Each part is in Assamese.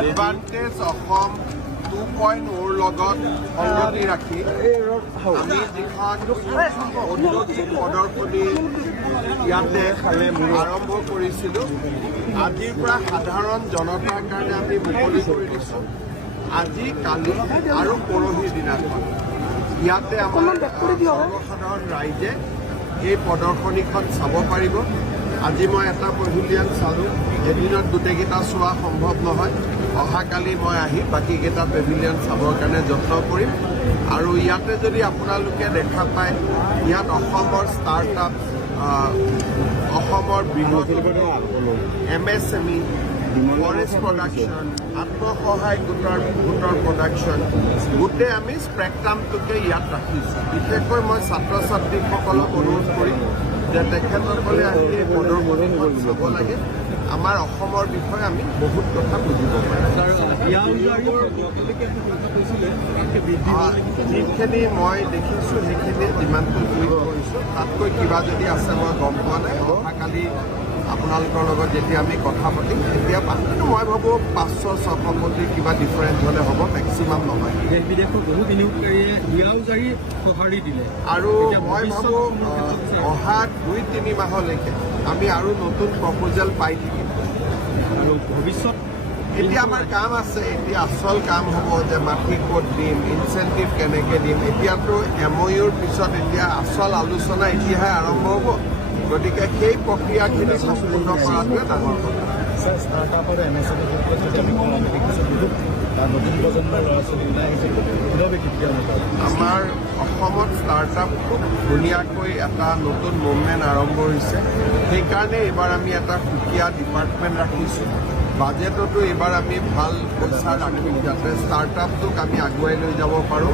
এডভান্টেজ অসম 2.0 লগত সংগতি ৰাখি আমি যিখন ঔদ্যোগিক প্ৰদৰ্শনী ইয়াতে আৰম্ভ কৰিছিলোঁ, আজিৰ পৰা সাধাৰণ জনতাৰ কাৰণে আমি মুকলি কৰি দিছোঁ। আজি, কালি আৰু পৰহিৰ দিনাখন ইয়াতে আমাৰ সৰ্বসাধাৰণ ৰাইজে এই প্ৰদৰ্শনীখন চাব পাৰিব। আজি মই এটা পেভিলিয়ন চালোঁ, এদিনত গোটেইকেইটা চোৱা সম্ভৱ নহয়। অহাকালি মই আহি বাকীকেইটা পেভিলিয়ন চাবৰ কাৰণে যত্ন কৰিম। আৰু ইয়াতে যদি আপোনালোকে দেখা পায়, ইয়াত অসমৰ ষ্টাৰ্টআপ, অসমৰ বৃহৎ MSME, ফৰেষ্ট প্ৰডাকশ্যন, আত্মসহায়ক গোটৰ প্ৰডাকশ্যন, গোটেই আমি স্পেক্ট্ৰামটোকে ইয়াত ৰাখিছোঁ। বিশেষকৈ মই ছাত্ৰ ছাত্ৰীসকলক অনুৰোধ কৰিম যে তেখেতসকলে আহি এই প্ৰদৰ্শনীখন চাব লাগে। আমাৰ অসমৰ বিষয়ে আমি বহুত কথা বুজিব পাৰিম। যিখিনি মই দেখিছোঁ সেইখিনি যিমানটো টুইট কৰিছোঁ, তাতকৈ কিবা যদি আছে মই গম পোৱা নাই। অহাকালি আপোনালোকৰ লগত যেতিয়া আমি কথা পাতিম তেতিয়া পাম। কিন্তু মই ভাবোঁ 500-600 কোটি কিবা ডিফাৰেঞ্চ হ'লে হ'ব, মেক্সিমাম নহয়। দেশ বিদেশৰ বহু বিনিয়োগকাৰীয়ে হিয়াও জাৰি সঁহাৰি দিলে আৰু মই ভাবোঁ অহা 2-3 মাহলৈকে আমি আৰু নতুন প্ৰপ'জেল পাই থাকিম। আৰু ভৱিষ্যত এতিয়া আমাৰ কাম আছে। এতিয়া আচল কাম হ'ব যে মাটি ক'ত দিম, ইনচেণ্টিভ কেনেকৈ দিম। এতিয়াতো MOUৰ পিছত এতিয়া আচল আলোচনা এতিয়াহে আৰম্ভ হ'ব। গতিকে সেই প্ৰক্ৰিয়াখিনি সম্পূৰ্ণ কৰাটোৱে ডাঙৰ কথা। আমাৰ অসমত ষ্টাৰ্টআপ খুব ধুনীয়াকৈ এটা নতুন মুভমেণ্ট আৰম্ভ হৈছে। সেইকাৰণে এইবাৰ আমি এটা সুকীয়া ডিপাৰ্টমেণ্ট ৰাখিছোঁ। বাজেটতো এইবাৰ আমি ভাল পইচা ৰাখিম যাতে ষ্টাৰ্টআপটোক আমি আগুৱাই লৈ যাব পাৰোঁ।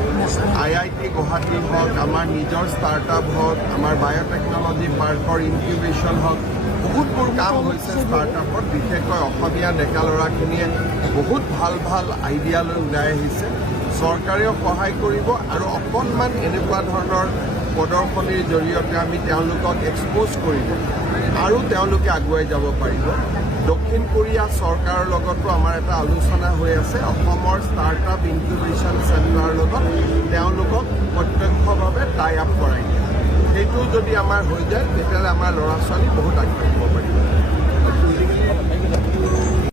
IIT গুৱাহাটী হওক, আমাৰ নিজৰ ষ্টাৰ্টআপ হওক, আমাৰ বায়'টেকনলজি পাৰ্কৰ ইনকিউবেশ্যন হওক, বহুতবোৰ কাম হৈছে ষ্টাৰ্টআপত। বিশেষকৈ অসমীয়া ডেকা ল'ৰাখিনিয়ে বহুত ভাল ভাল আইডিয়া লৈ ওলাই আহিছে। চৰকাৰেও সহায় কৰিব আৰু অকণমান এনেকুৱা ধৰণৰ প্ৰদৰ্শনীৰ জৰিয়তে আমি তেওঁলোকক এক্সপ'জ কৰিব আৰু তেওঁলোকে আগুৱাই যাব পাৰিব। দক্ষিণ কোৰিয়া চৰকাৰৰ লগতো আমাৰ এটা আলোচনা হৈ আছে। অসমৰ ষ্টাৰ্টআপ ইনকিউবেশ্যন চেণ্টাৰৰ লগত তেওঁলোকক প্ৰত্যক্ষভাৱে টাই আপ কৰাই দিয়ে। সেইটো যদি আমাৰ হৈ যায় তেতিয়াহ'লে আমাৰ ল'ৰা ছোৱালী বহুত আগবাঢ়িব।